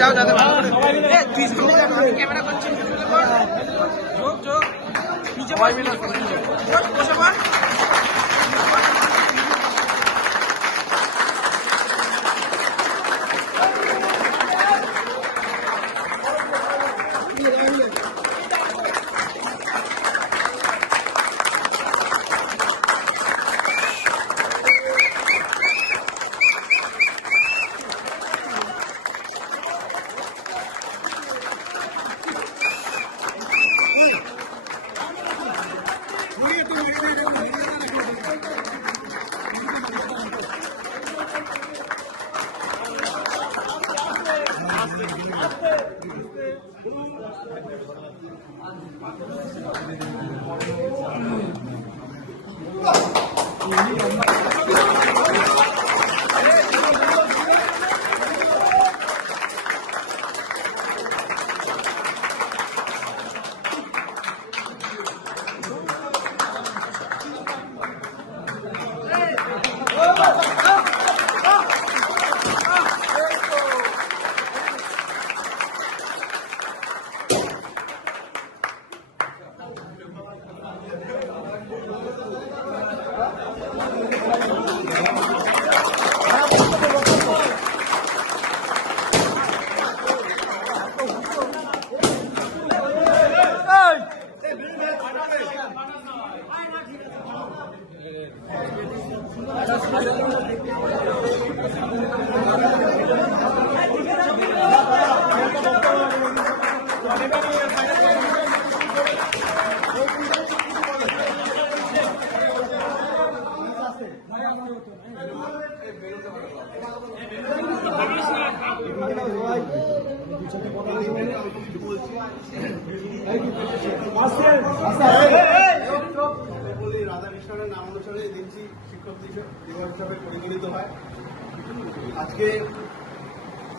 যাও যাতে ভালো করে তুই সামনে যা আমি ক্যামেরা করছি যোগ যোগ নিচে সবাই মিলে বসে পড় রাধাকৃষ্ণের নাম অনুসারে দিনটি শিক্ষক দিবস হিসাবে পরিগণিত হয়। আজকে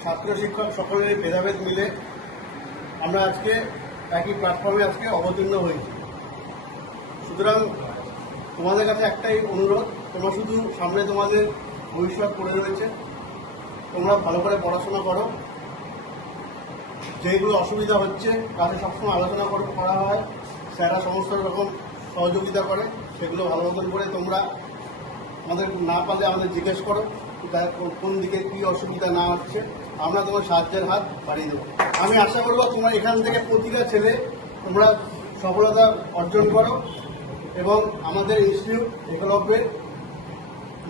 ছাত্র শিক্ষক সকলের ভেদাভেদ মিলে আমরা আজকে একই প্ল্যাটফর্মে আজকে অবতীর্ণ হয়েছি। সুতরাং তোমাদের কাছে একটাই অনুরোধ, তোমরা শুধু সামনে তোমাদের ভবিষ্যৎ পড়ে রয়েছে, তোমরা ভালো করে পড়াশোনা করো। যেগুলো অসুবিধা হচ্ছে কাছে সবসময় আলোচনা করা হয়, স্যাররা সমস্ত রকম সহযোগিতা করে, সেগুলো ভালো মতন করে তোমরা আমাদের না পারলে আমাদের জিজ্ঞেস করো কোন দিকে কী অসুবিধা না হচ্ছে, আমরা তোমার সাহায্যের হাত বাড়িয়ে দেবো। আমি আশা করবো তোমরা এখান থেকে প্রতিটা ছেলে তোমরা সফলতা অর্জন করো এবং আমাদের ইনস্টিটিউট একলব্যের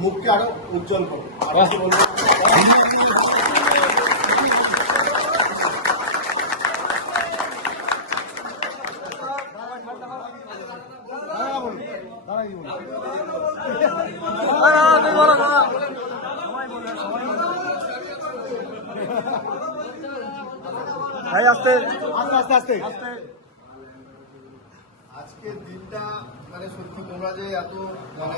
মুখকে আরও উজ্জ্বল করো। আজকের দিনটা মানে সত্যি তোমরা যে এত মানে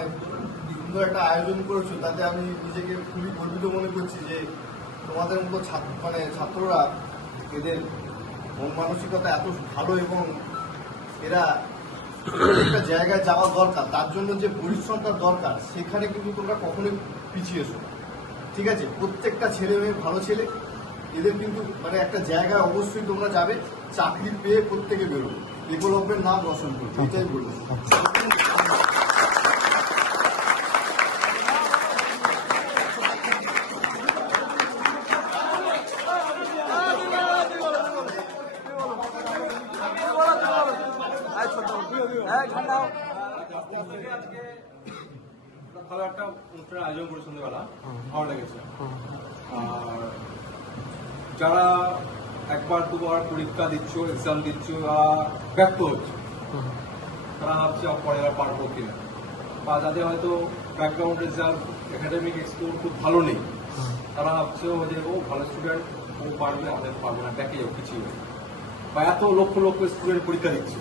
সুন্দর একটা আয়োজন করেছো, তাতে আমি নিজেকে খুবই গর্বিত মনে করছি যে তোমাদের মতো মানে ছাত্ররা এদের মন মানসিকতা এত ভালো এবং এরা একটা জায়গায় যাওয়া দরকার, তার জন্য যে পরিশ্রমটা দরকার সেখানে কিন্তু তোমরা কখনোই পিছিয়ে এসো। ঠিক আছে, প্রত্যেকটা ছেলে মেয়ে ভালো ছেলে, এদের কিন্তু মানে একটা জায়গায় অবশ্যই তোমরা যাবে, চাকরি পেয়ে প্রত্যেকে বেরোবে, একলব্যের নাম রোশন করবে, এটাই বলবো। ভালো একটা অনুষ্ঠানের আয়োজন করে সন্ধ্যেবেলা, ভালো লেগেছে। আর যারা একবার দুবার পরীক্ষা দিচ্ছ, এক্সাম দিচ্ছ, ব্যর্থ হচ্ছে, তারা ভাবছে পরে আর পারবো কিনা, বা যাদের হয়তো ব্যাকগ্রাউন্ড রেজাল্ট একাডেমিক স্কোর খুব ভালো নেই, তারা ভাবছে যে ও ভালো স্টুডেন্ট, ও পারবে, আমাদের পারবে না, ব্যাকে যাও কিছুই, বা এত লক্ষ লক্ষ স্টুডেন্ট পরীক্ষা দিচ্ছে,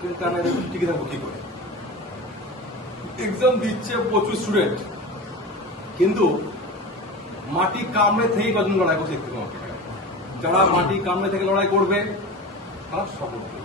কিন্তু আমি টিকে থাকবো কি করে। এক্সাম দিচ্ছে প্রচুর স্টুডেন্ট, কিন্তু মাটি কামড়ে থেকেই কজন লড়াই করছে। যারা মাটি কামড়ে থেকে লড়াই করবে তারা সফল হবে।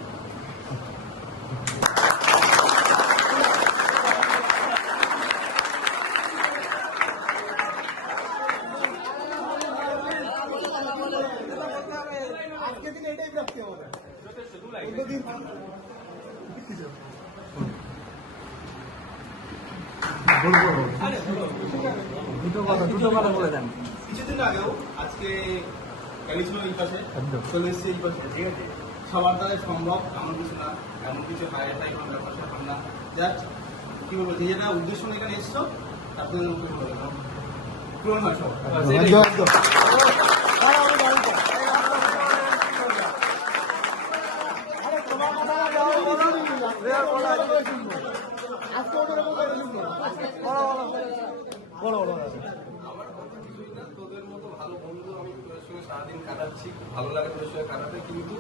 দুটো কথা বলে দেন। কিছুদিন আগেও আজকে গাড়ি ছিল এই পাশে, চলে এসছে এই পাশে, ঠিক আছে? সবার দ্বারা সম্ভব এমন কিছু না, এমন কিছু হাই কোনো ব্যাপার স্যাপার না। জাস্ট কি বলবো, যে যেটা উদ্দেশ্য নিয়ে এখানে এসছো তারপরে পূরণ হয় সব। তোদের মতো ভালো বন্ধু আমি তোদের সঙ্গে সারাদিন কাটাচ্ছি, ভালো লাগে তোদের সঙ্গে কাটাতে, কিন্তু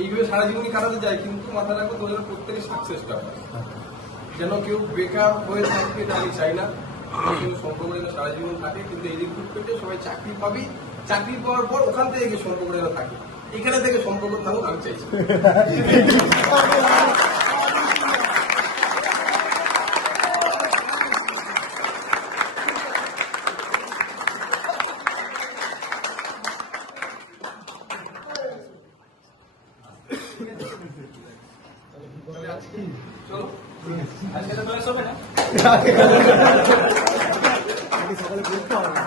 এইভাবে সারা জীবনই কাটাতে যায়, কিন্তু মাথা রাখবো তোদের প্রত্যেকে সাকসেসটা হয়। যেন কেউ বেকার হয়ে থাকবে এটা আমি চাই না, সম্পর্ক যেন সারা জীবন থাকে, কিন্তু এই রিক্রুটমেন্টে সবাই চাকরি পাবি, চাকরি পাওয়ার পর ওখান থেকে গিয়ে সম্পর্ক যেন থাকে, এখানে থেকে সম্পর্ক থাকুক আমি চাইছি। চলো আজকে তো চলে আসবে না? সকালে বলতে হবে না।